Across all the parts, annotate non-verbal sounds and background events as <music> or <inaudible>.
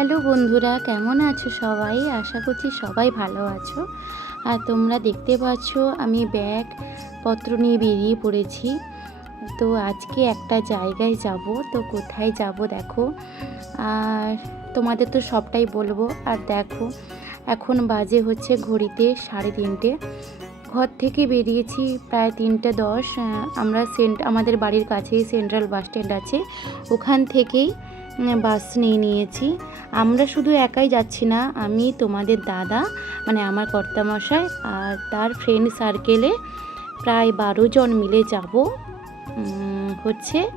Hello বন্ধুরা, কেমন আছো সবাই? আশা করছি সবাই ভালো আছো। আর তোমরা দেখতে পাচ্ছ, আমি ব্যাগ পত্র নিয়ে বেরিয়ে পড়েছি। তো আজকে একটা জায়গায় যাব, তো কোথায় যাব দেখো। আর তোমাদের তো সবটাই বলব। আর দেখো, এখন বাজে হচ্ছে ঘড়িতে সাড়ে তিনটে। ঘর থেকে বেরিয়েছি প্রায় তিনটে দশ। আমরা সেন্ট আমাদের বাড়ির কাছেই সেন্ট্রাল বাস স্ট্যান্ড আছে। ওখান থেকেই বাস নিয়ে নিয়েছি। আমরা শুধু একাই যাচ্ছি না, আমি, তোমাদের দাদা মানে আমার কর্তামশাই আর তার ফ্রেন্ড সার্কেলে প্রায় বারো জন মিলে যাব। হচ্ছে,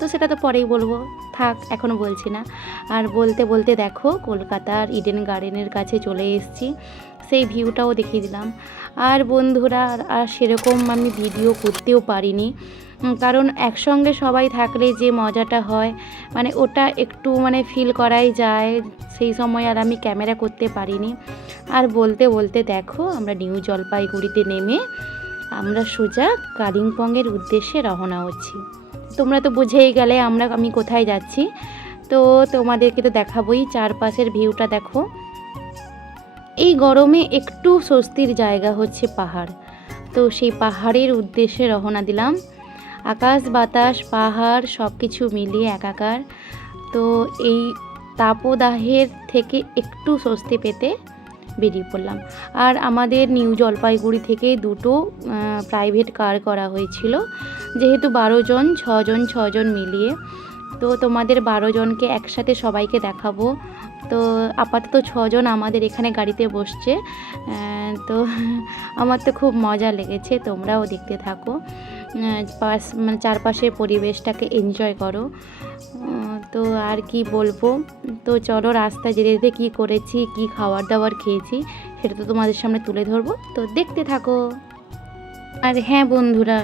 তো সেটা তো পরেই বলব। থাক এখনও বলছি না। আর বলতে বলতে দেখো, কলকাতার ইডেন গার্ডেনের কাছে চলে এসেছি। সেই ভিউটাও দেখিয়ে দিলাম। আর বন্ধুরা, আর- আর সেরকম আমি ভিডিও করতেও পারিনি। কারণ একসঙ্গে সবাই থাকলে যে মজাটা হয় মানে ওটা একটু মানে ফিল করাই যায়। সেই সময় আর আমি ক্যামেরা করতে পারিনি। আর বলতে বলতে দেখো, আমরা নিউ জলপাইগুড়িতে নেমে আমরা সোজা কালিম্পংয়ের উদ্দেশ্যে রওনা হচ্ছি। তোমরা তো বুঝেই গেলে আমরা, আমি কোথায় যাচ্ছি। তো তোমাদেরকে তো দেখাবোই, চারপাশের ভিউটা দেখো। এই গরমে একটু স্বস্তির জায়গা হচ্ছে পাহাড়। তো সেই পাহাড়ের উদ্দেশ্যে রওনা দিলাম। আকাশ, বাতাস, পাহাড় সব কিছু মিলিয়ে একাকার। তো এই তাপদাহের থেকে একটু স্বস্তি পেতে বেরিয়ে পড়লাম। আর আমাদের নিউ জলপাইগুড়ি থেকে দুটো প্রাইভেট কার করা হয়েছিল। যেহেতু বারো জন, ছজন ছজন মিলিয়ে। তো তোমাদের বারো জনকে একসাথে সবাইকে দেখাবো। তো আপাতত ছজন আমাদের এখানে গাড়িতে বসছে। তো <laughs> আমার তো খুব মজা লেগেছে, তোমরাও দেখতে থাকো। পাশ মানে চারপাশের পরিবেশটাকে এনজয় করো। তো আর কি বলব? তো চলো রাস্তায় যেতে যেতে কী করেছি, কী খাবার দাবার খেয়েছি, সেটা তো তোমাদের সামনে তুলে ধরবো। তো দেখতে থাকো। আর হ্যাঁ বন্ধুরা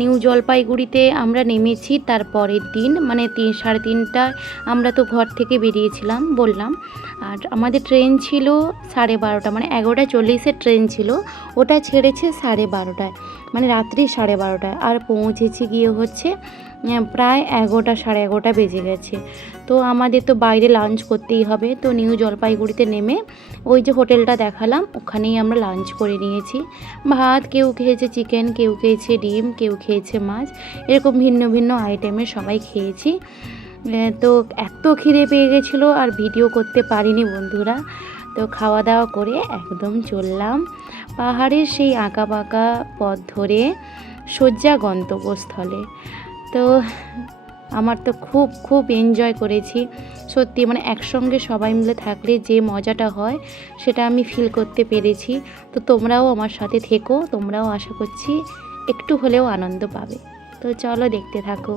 নিউ জলপাইগুড়িতে আমরা নেমেছি তার পরের দিন মানে তিন, সাড়ে তিনটা, আমরা তো ঘর থেকে বেরিয়েছিলাম, বললাম। আর আমাদের ট্রেন ছিল সাড়ে বারোটা মানে এগারোটা চল্লিশের ট্রেন ছিল, ওটা ছেড়েছে সাড়ে বারোটায় মানে রাত্রি সাড়ে বারোটায়। আর পৌঁছেছি গিয়ে হচ্ছে প্রায় এগারোটা, সাড়ে এগারোটা বেজে গেছে। তো আমাদের তো বাইরে লাঞ্চ করতেই হবে। তো নিউ জলপাইগুড়িতে নেমে ওই যে হোটেলটা দেখালাম, ওখানেই আমরা লাঞ্চ করে নিয়েছি। ভাত, কেউ খেয়েছে চিকেন কেউ খেয়েছে ডিম, কেউ খেয়েছে মাছ। এরকম ভিন্ন ভিন্ন আইটেমের সবাই খেয়েছি। তো এত খিদে পেয়ে গেছিল আর ভিডিও করতে পারিনি বন্ধুরা। তো খাওয়া দাওয়া করে একদম চললাম। পাহাড়ের সেই আঁকা বাঁকা পথ ধরে শয্যা গন্তব্যস্থলে। তো আমার তো খুব খুব এনজয় করেছি। সত্যি মানে একসঙ্গে সবাই মিলে থাকলে যে মজাটা হয়, সেটা আমি ফিল করতে পেরেছি। তো তোমরাও আমার সাথে থেকো, তোমরাও আশা করছি একটু হলেও আনন্দ পাবে। তো চলো দেখতে থাকো।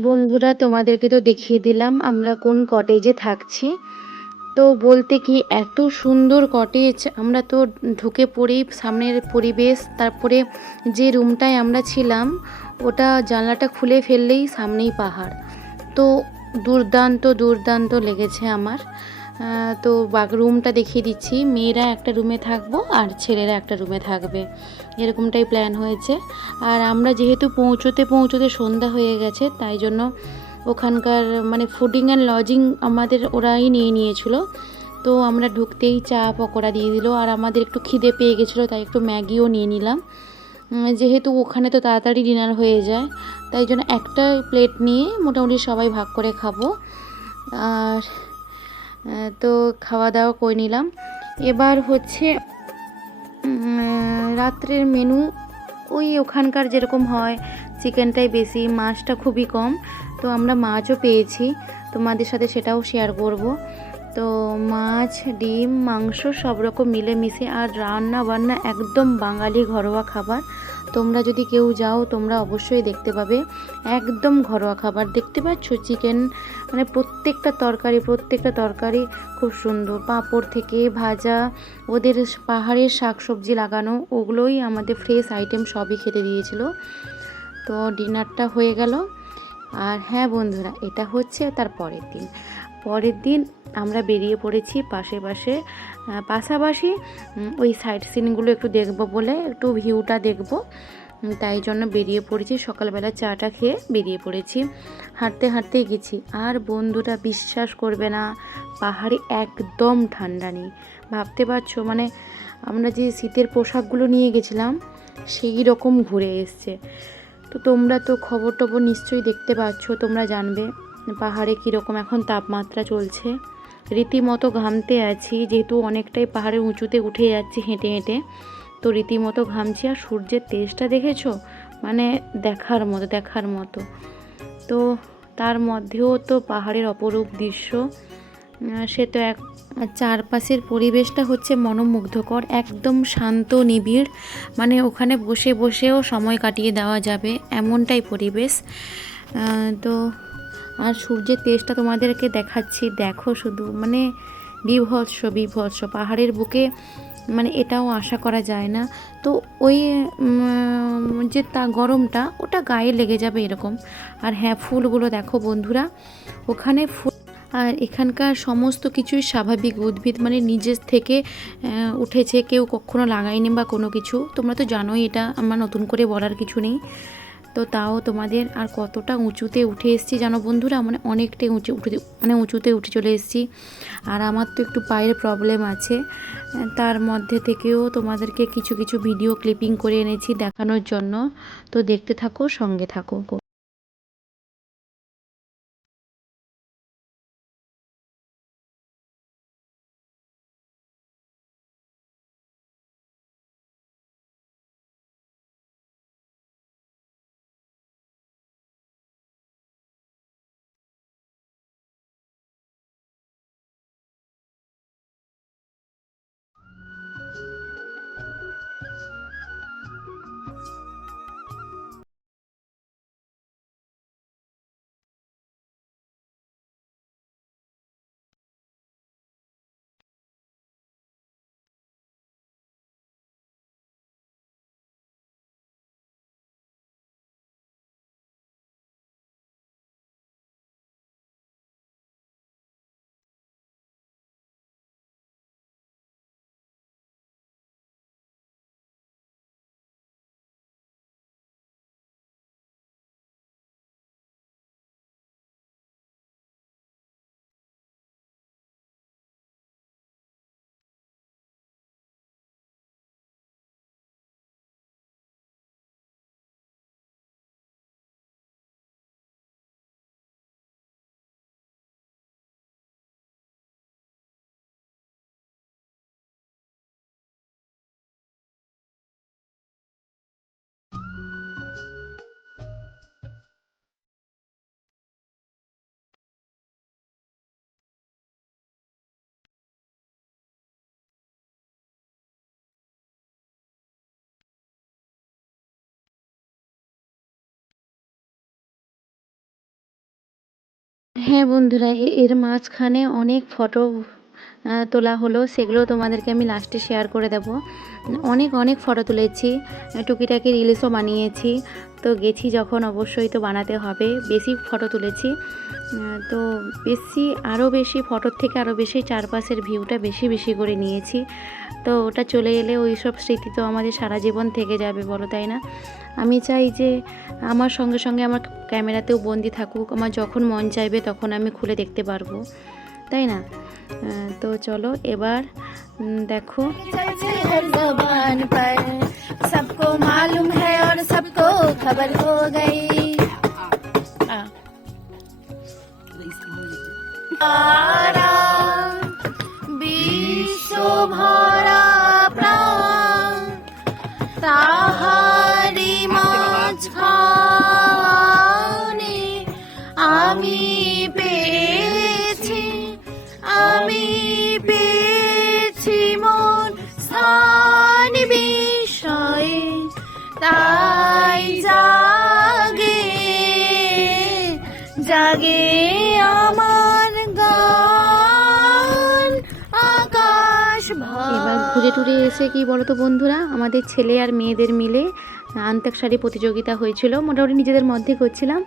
বন্ধুরা, তোমাদেরকে তো দেখিয়ে দিলাম আমরা কোন কটেজে থাকছি। তো বলতে কি, এত সুন্দর কটেজ আমরা তো ঢুকে পড়ি সামনের পরিবেশ, তারপরে যে রুমটায় আমরা ছিলাম, ওটা জানলাটা খুলে ফেললেই সামনেই পাহাড়। তো দুর্দান্ত দুর্দান্ত লেগেছে আমার। তো রুমটা দেখিয়ে দিচ্ছি। মেয়েরা একটা রুমে থাকব আর ছেলেরা একটা রুমে থাকবে। এরকমটাই প্ল্যান হয়েছে। আর আমরা যেহেতু পৌঁছোতে পৌঁছোতে সন্ধ্যা হয়ে গেছে, তাই জন্য ওখানকার মানে ফুডিং অ্যান্ড লজিং আমাদের ওরাই নিয়ে নিয়েছিল। তো আমরা ঢুকতেই চা পকোড়া দিয়ে দিল। আর আমাদের একটু খিদে পেয়ে গেছিল, তাই একটু ম্যাগিও নিয়ে নিলাম। যেহেতু ওখানে তো তাড়াতাড়ি ডিনার হয়ে যায়, তাই জন্য একটা প্লেট নিয়ে মোটামুটি সবাই ভাগ করে খাব। আর তো খাওয়া দাওয়া করে নিলাম। এবার হচ্ছে রাত্রের মেনু ওই ওখানকার যেরকম হয় চিকেনটাই বেশি, মাছটা খুবই কম। তো আমরা মাছও পেয়েছি, তোমাদের সাথে সেটাও শেয়ার করব। তো মাছ, ডিম, মাংস সব রকম মিলেমিশে আর রান্না বান্না একদম বাঙালি ঘরোয়া খাবার। তোমরা যদি কেউ যাও, তোমরা অবশ্যই দেখতে পাবে একদম ঘরোয়া খাবার। দেখতে পাচ্ছ চিকেন মানে প্রত্যেকটা তরকারি প্রত্যেকটা তরকারি খুব সুন্দর। পাঁপড় থেকে ভাজা, ওদের পাহাড়ের শাকসবজি লাগানো, ওগুলোই আমাদের ফ্রেশ আইটেম সবই খেতে দিয়েছিল। তো ডিনারটা হয়ে গেল। আর হ্যাঁ বন্ধুরা, এটা হচ্ছে তার পরের দিন। পরের দিন আমরা বেরিয়ে পড়েছি পাশে পাশে পাশাপাশি ওই সাইড সিনগুলো একটু দেখব বলে, একটু ভিউটা দেখব। তাই জন্য বেরিয়ে পড়েছি, সকালবেলা চাটা খেয়ে বেরিয়ে পড়েছি। হাঁটতে হাঁটতে গেছি, আর বন্ধুরা বিশ্বাস করবে না, পাহাড়ে একদম ঠান্ডা নেই। ভাবতে পারছ মানে আমরা যে শীতের পোশাকগুলো নিয়ে গেছিলাম, সেই রকম ঘুরে এসছে। তো তোমরা তো খবর টবর নিশ্চয়ই দেখতে পাচ্ছ, তোমরা জানবে। পাহাড়ে কীরকম এখন তাপমাত্রা চলছে? রীতিমতো ঘামতে আছি, যেহেতু অনেকটাই পাহাড়ের উঁচুতে উঠে যাচ্ছি হেঁটে হেঁটে। তো রীতিমতো ঘামছি, আর সূর্যের তেজটা দেখেছ? মানে দেখার মতো দেখার মতো। তো তার মধ্যেও তো পাহাড়ের অপরূপ দৃশ্য। সে তো এক চারপাশের পরিবেশটা হচ্ছে মনোমুগ্ধকর, একদম শান্ত নিবিড়। মানে ওখানে বসে বসেও সময় কাটিয়ে দেওয়া যাবে, এমনটাই পরিবেশ। তো আর সূর্যের তেজটা তোমাদেরকে দেখাচ্ছি। দেখো শুধু মানে বিভৎস বিভৎস। পাহাড়ের বুকে মানে এটাও আশা করা যায় না। তো ওই যে তা গরমটা, ওটা গায়ে লেগে যাবে এরকম। আর হ্যাঁ ফুলগুলো দেখো বন্ধুরা, ওখানে ফুল আর এখানকার সমস্ত কিছুই স্বাভাবিক। উদ্ভিদ মানে নিজের থেকে উঠেছে, কেউ কখনো লাগায়নি বা কোনো কিছু। তোমরা তো জানোই এটা, আমার নতুন করে বলার কিছু নেই। তো তাও তোমাদের আর কতটা উঁচুতে উঠে এসেছি জানো বন্ধুরা? মানে অনেকটাই উঁচু, উঠে মানে উঁচুতে উঠে চলে এসেছি। আর আমার তো একটু পায়ের প্রবলেম আছে। তার মধ্যে থেকেও তোমাদেরকে কিছু কিছু ভিডিও ক্লিপিং করে এনেছি দেখানোর জন্য। তো দেখতে থাকো, সঙ্গে থাকো। হ্যাঁ বন্ধুরা এর মাঝখানে অনেক ফটো তোলা হলো, সেগুলো তোমাদেরকে আমি লাস্টে শেয়ার করে দেব। অনেক অনেক ফটো তুলেছি, টুকিটাকি রিলসও বানিয়েছি। তো গেছি যখন অবশ্যই তো বানাতে হবে, বেশি ফটো তুলেছি। তো বেশি আরও বেশি, ফটোর থেকে আরও বেশি চারপাশের ভিউটা বেশি বেশি করে নিয়েছি। তো ওটা চলে এলে ওই সব স্মৃতি তো আমাদের সারা জীবন থেকে যাবে, বলো তাই না? আমি চাই যে আমার সঙ্গে সঙ্গে আমার ক্যামেরাতেও বন্দি থাকুক আমার যখন মন চাইবে তখন আমি খুলে দেখতে পারবো তাই না আহ, তো চলো এবার উম, দেখো चलते हर जबान पर सबको मालूम है और सबको खबर हो गई তারা বিশ্ব ভরা টুরে এসে কি বলো তো বন্ধুরা? আমাদের ছেলে আর মেয়েদের মিলে আন্তাক্ষরী প্রতিযোগিতা হয়েছিল। মোটামুটি নিজেদের মধ্যে করছিলাম।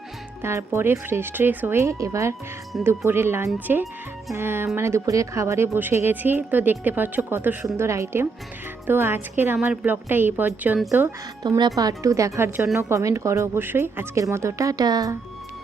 তারপরে ফ্রেশ ট্রেশ হয়ে এবার দুপুরের লাঞ্চে মানে দুপুরের খাবারে বসে গেছি। তো দেখতে পাচ্ছ কত সুন্দর আইটেম তো আজকের আমার ব্লগটা এই পর্যন্ত। তোমরা পার্ট টু দেখার জন্য কমেন্ট করো অবশ্যই। আজকের মতো, টাটা!